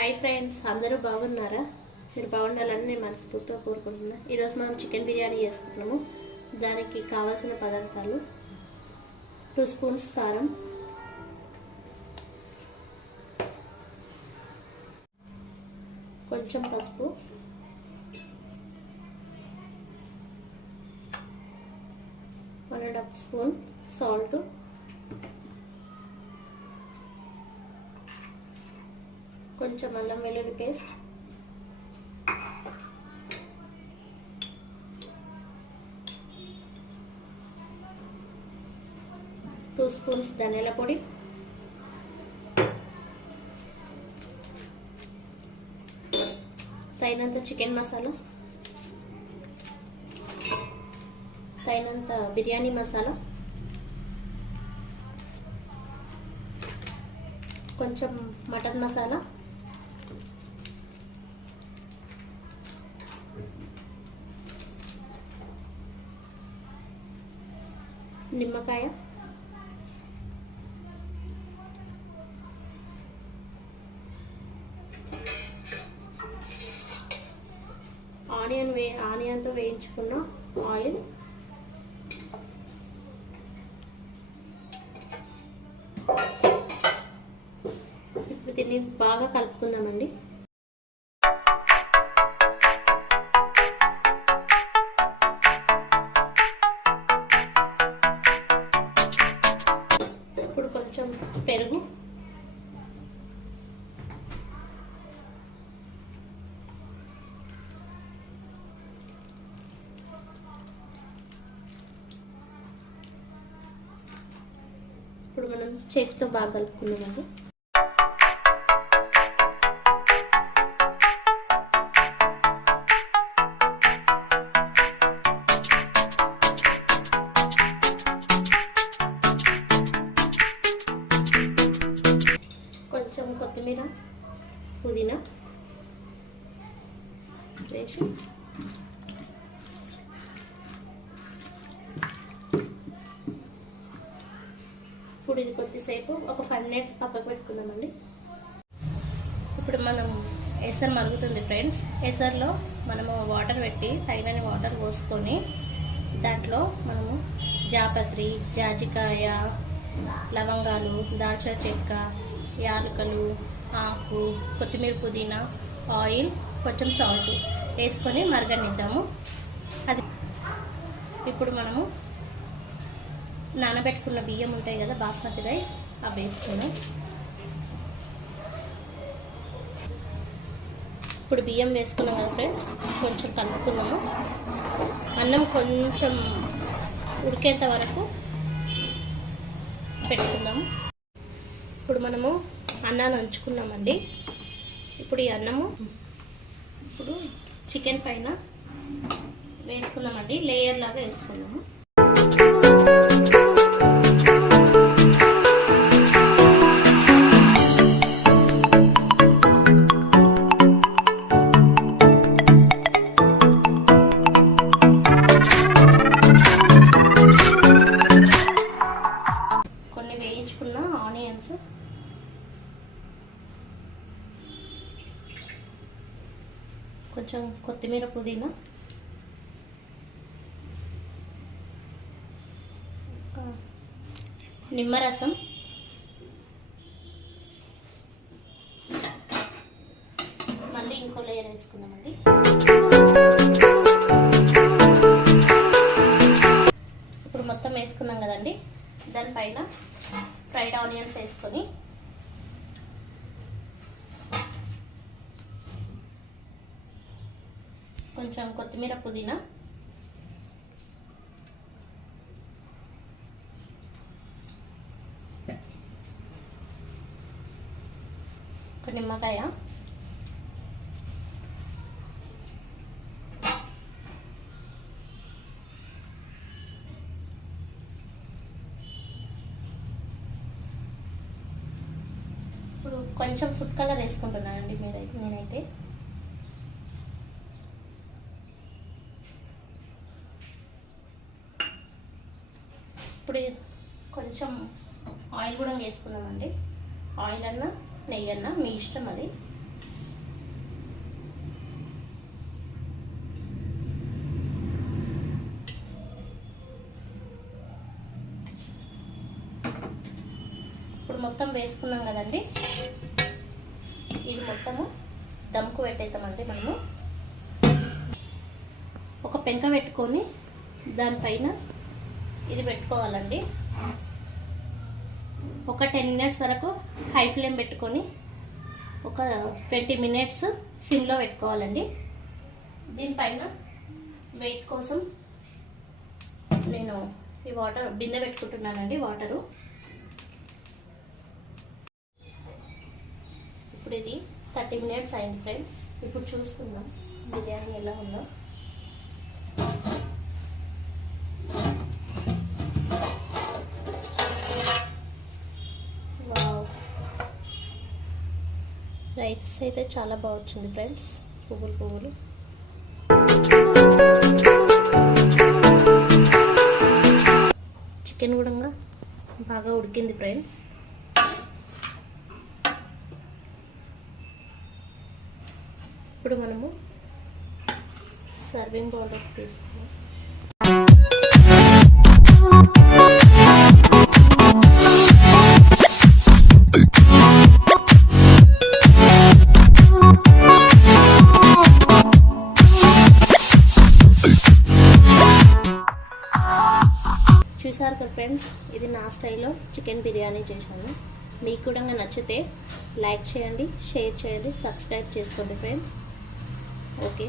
Hi friends, అందరూ బాగున్నారా? మీరు బాగుండాలని నేను మనస్ఫూర్తిగా కోరుకుంటున్నా. ఈరోజు మనం చికెన్ బిర్యానీ చేసుకుంటున్నాము. దానికి కావాల్సిన పదార్థాలు 2 స్పూన్స్ కారం, కొంచెం పసుపు, one and half spoon salt, కొంచెం అల్లం వెల్లుల్లి పేస్ట్, టూ స్పూన్స్ ధనియాల పొడి, తగినంత చికెన్ మసాలా, తగినంత బిర్యానీ మసాలా, కొంచెం మటన్ మసాలా, నిమ్మకాయ, ఆనియన్తో వేయించుకున్న ఆయిల్, ఇప్పుడు దీన్ని బాగా కలుపుకుందామండి. ఇప్పుడు కొంచెం పెరుగు, ఇప్పుడు మనం చేతితో బాగా కలుపుకుందామండి. కొంచెం కొత్తిమీర, పుదీనా వేసి ఇప్పుడు ఇది కొద్దిసేపు ఒక 5 minutes పక్కకు పెట్టుకుందామండి. ఇప్పుడు మనం ఎసరు మరుగుతుంది ఫ్రెండ్స్. ఎసరులో మనము వాటర్ పెట్టి తగినన్ని వాటర్ పోసుకొని దాంట్లో మనము జాపత్రి, జాజికాయ, లవంగాలు, దాల్చిన చెక్క, యాలకులు, ఆకు, కొత్తిమీర, పుదీనా, ఆయిల్, కొంచెం సాల్ట్ వేసుకొని మరగనిద్దాము. అది ఇప్పుడు మనము నానబెట్టుకున్న బియ్యం ఉంటాయి కదా, బాస్మతి రైస్, అవి వేసుకొని ఇప్పుడు బియ్యం వేసుకున్నాం కదా ఫ్రెండ్స్, కొంచెం కలుపుకున్నాము. అన్నం కొంచెం ఉడికేంత వరకు పెట్టుకుందాము. ఇప్పుడు మనము అన్నాన్ని ఉంచుకున్నామండి. ఇప్పుడు ఈ అన్నము ఇప్పుడు చికెన్ పైన వేసుకుందామండి, లేయర్ లాగా వేసుకుందాము. కొన్ని వేయించుకున్న ఆనియన్స్, కొంచెం కొత్తిమీర, పుదీనా, నిమ్మరసం, మళ్ళీ ఇంకో లేయర్ వేసుకున్నామండి. ఇప్పుడు మొత్తం వేసుకున్నాం కదండి, దానిపైన ఫ్రైడ్ ఆనియన్స్ వేసుకొని కొంచెం కొత్తిమీర, పుదీనా, ఒక నిమ్మకాయ, ఇప్పుడు కొంచెం ఫుడ్ కలర్ వేసుకుంటున్నానండి నేనైతే. ఇప్పుడు కొంచెం ఆయిల్ కూడా వేసుకుందామండి. ఆయిల్ అన్నా నెయ్యి అన్నా మీ ఇష్టం అది. మొత్తం వేసుకున్నాం కదండి, ఇది మొత్తము దమ్కు పెట్టేద్దామండి. మనము ఒక పెంక పెట్టుకొని దానిపైన ఇది పెట్టుకోవాలండి. ఒక 10 మినిట్స్ వరకు హై ఫ్లేమ్ పెట్టుకొని ఒక 20 మినిట్స్ సిమ్లో పెట్టుకోవాలండి. దీనిపైన వెయిట్ కోసం నేను ఈ వాటర్ బిందె పెట్టుకుంటున్నానండి. వాటరు ఇప్పుడు ఇది 30 మినిట్స్ అయింది ఫ్రెండ్స్. ఇప్పుడు చూసుకుందాం బిర్యానీ ఎలా ఉందో. వావ్, రైస్ అయితే చాలా బాగా వచ్చింది ఫ్రెండ్స్, పువ్వులు పువ్వులు. చికెన్ కూడా బాగా ఉడికింది ఫ్రెండ్స్. ఇప్పుడు మనము సర్వింగ్ బౌల్లోకి తీసుకున్నాం. చూసారు కదా ఫ్రెండ్స్, ఇది నా స్టైల్లో చికెన్ బిర్యానీ చేశాను. మీకు కూడా నచ్చితే లైక్ చేయండి, షేర్ చేయండి, సబ్స్క్రైబ్ చేసుకోండి ఫ్రెండ్స్. ఓకే.